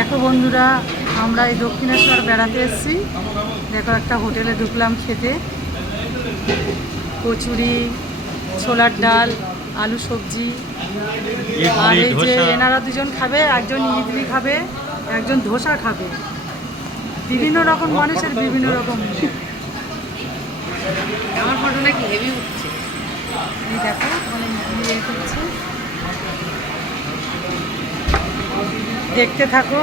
দেখো বন্ধুরা, আমরা এই দক্ষিণেশ্বর বেড়াতে এসেছি। দেখো একটা হোটেলে ঢুকলাম খেতে। কচুরি, ছোলার ডাল, আলু সবজি, আর এই যে এনারা দুজন খাবে, একজন ইডলি খাবে, একজন ধোসা খাবে। বিভিন্ন রকম মানুষের বিভিন্ন রকম। আমার ফটো নাকি হেভি উঠছে। এই দেখো মানে ইয়ে করছে, দেখতে থাকো।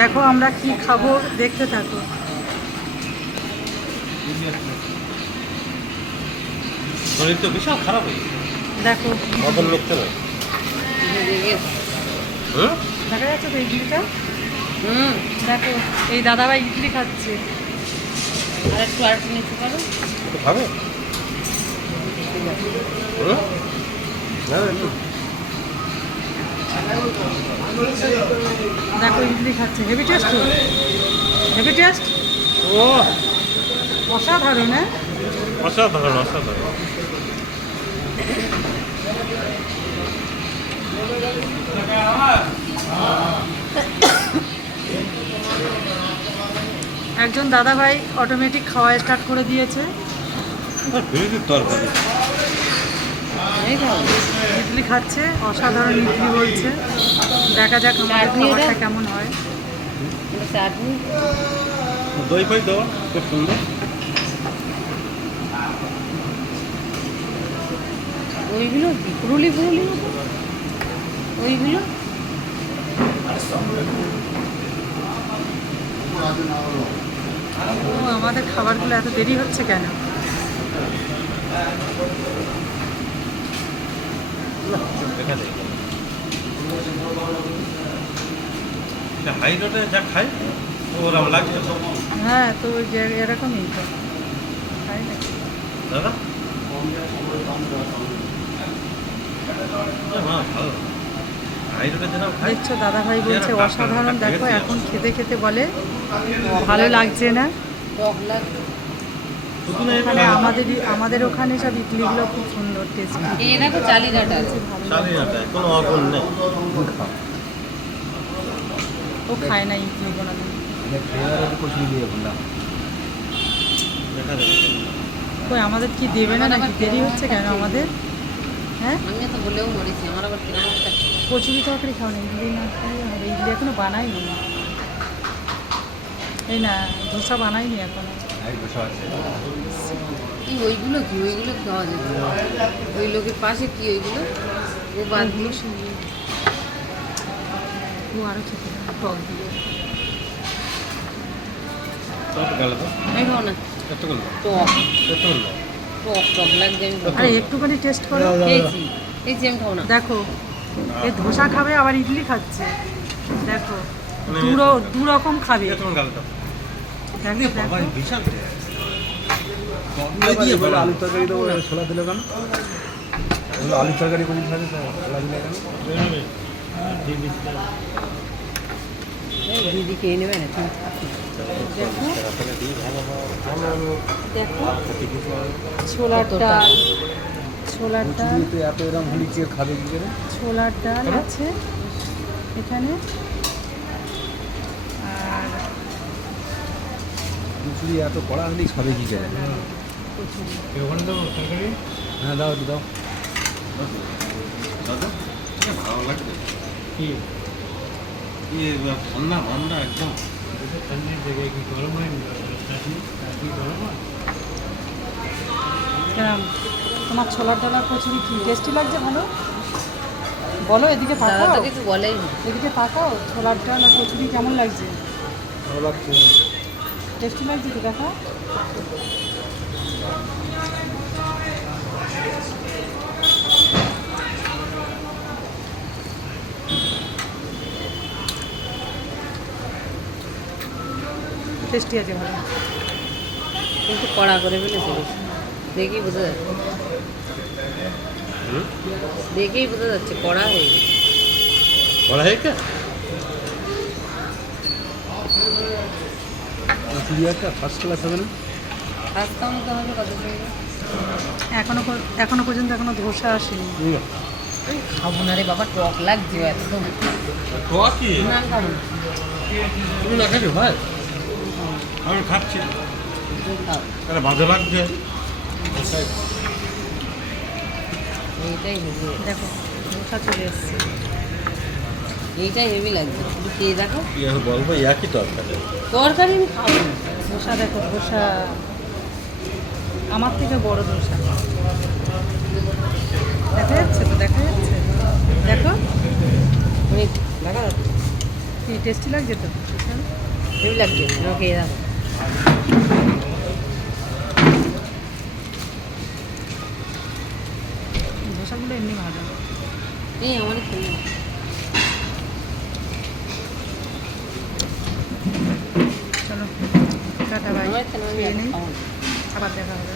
দেখো আমরা কি খাবো, দেখতে থাকো। শরীর তো বিশাল খারাপ হয়ে দেখো মদন লোকতে নয়। দেখা যাচ্ছে তো ইডলিটা। হুম, দেখো এই দাদাভাই ইডলি খাচ্ছে। আরেকটু নিচু করো। একটু খাবে? না একটু দেখো ইডলি খাচ্ছে, হেভি টেস্ট তো, হেভি টেস্ট, ও অসাধারণ। হ্যাঁ, অসাধারণ অসাধারণ। একজন দাদাভাই অটোমেটিক খাওয়া স্টার্ট করে দিয়েছে। বিরোধী তরকারি এই খাও। ইডলি খাচ্ছে, অসাধারণ ইডলি বলছে। দেখা যাক আমাদের চাটনি খাবারটা এটা? কেমন হয়। এটা চাটনি। দই ফই দেওয়া খুব সুন্দর। ওইগুলো পুরুলি পুরুলি মতো ওইগুলো। ও, আমাদের খাবারগুলো এত দেরি হচ্ছে কেন? দেখা যায় হাই রোডে যা খাই ওরকম লাগছে তো। হ্যাঁ, তো ওই যে এরকমই তো, তাই না? দাদা হ্যাঁ ভালো হাই রোডে যেরকম খাই। দেখছো দাদাভাই বলছে অসাধারণ। দেখো এখন খেতে খেতে বলে ভালো লাগছে না। টক লাগছে। ওখানে আমাদের ওখানে সব ইডলিগুলো খুব সুন্দর টেস্টি। এই দেখো চালিদাটা আছে। স্বাধীনতায় কোনো অগুণ নেই। ও খায় না ইডলি কোনোদিন। দেখা যায় কই আমাদের কি দেবে না নাকি? দেরি হচ্ছে কেন আমাদের? হ্যাঁ, আমি তো বলেও মরেছি, আমার আবার কিরকম একটা কচুরি তরকারি খাও না, ইডলি না খাই হবে। ইডলি এখনো বানাইনি। এই না, ধোসা বানাইনি এখনো। এই ওইগুলো কি ওইগুলো খাওয়া যেত? ওই লোকের পাশে কি ওইগুলো? ও বাদ দিয়ে ও আরও খেতে হবে টক দিয়ে। গেল তো এই খাও না। কত করলো টক কত করলো টক টক লাগছে। আমি খাবো। আরে একটুখানি টেস্ট করো। খেয়েছি খেয়েছি, আমি খাবো না। দেখো এই ধোসা খাবে আবার ইডলি খাচ্ছে। দেখো মানে দু রকম খাবে। কেমন গেল তো দেখো, বাবা দেখো। বিশাল আলু তরকারি দেবো, ছোলা দিলে কেন? আলু তরকারি করে দিলে ছোলা দিলে কেন? এই দিদি খেয়ে নেবে না তুমি? দেখো দেখো ছোলার ডাল, ছোলার ডাল, কচুরিতে এত এরকম হলি কে খাবে কি করে? ছোলার ডাল আছে এখানে। আর কচুরি এত কড়া হলি খাবে কি করে? কচুরি। হ্যাঁ দাও দাও। দাদা ভালো লাগছে কি ঠান্ডা মান্ডা একদম কেমন তোমার ছোলার ডাল আর কচুরি কি টেস্টি লাগছে? ভালো বলো, এদিকে দাদা তাকাও, তো কিছু বলেই না। এদিকে তাকাও। ছোলার ডাল আর কচুরি কেমন লাগছে? ভালো লাগছে। টেস্টি লাগছে তো? দেখা টেস্টি আছে, ভালো। কিন্তু কড়া করে ফেলেছে বেশি। দেখেই বোঝা যাচ্ছে, দেখেই বোঝা যাচ্ছে কড়া হয়ে গেছে। বলা হয় কে কচুরি একটা ফার্স্ট ক্লাস হবে না? খাস্তাম তো হবে কত সুন্দর। এখনো পর্যন্ত এখনো ধোসা আসেনি। বুঝলো? আমি খাবো না রে বাবা, টক লাগছে একদম। টক কি না আমি খাবো না। তুমি না খাচ্ছো ভাই? আমি খাচ্ছি। তুমি খাও। আরে বাজে লাগছে। এইটাই হেভি, দেখো ধোসা চলে এসছে। এইটাই হেভি লাগছে, তুমি খেয়ে দেখো। কি আর বলবো, একই তরকারি। তরকারি আমি খাবো না। ধোসা দেখো, ধোসা আমার থেকে বড় ধোসা। দেখা যাচ্ছে তো, দেখা যাচ্ছে, দেখো তুমি দেখা যাচ্ছে, কি টেস্টি লাগছে তো। হেভি লাগছে, তুমি খেয়ে দেখো। ধোসাগুলো এমনি ভালো। এই আমার খেয়ে নাও। চলো টাটা বাই, আমার খেলে আমি খেয়ে নিই, খাবো না। আবার দেখা হবে।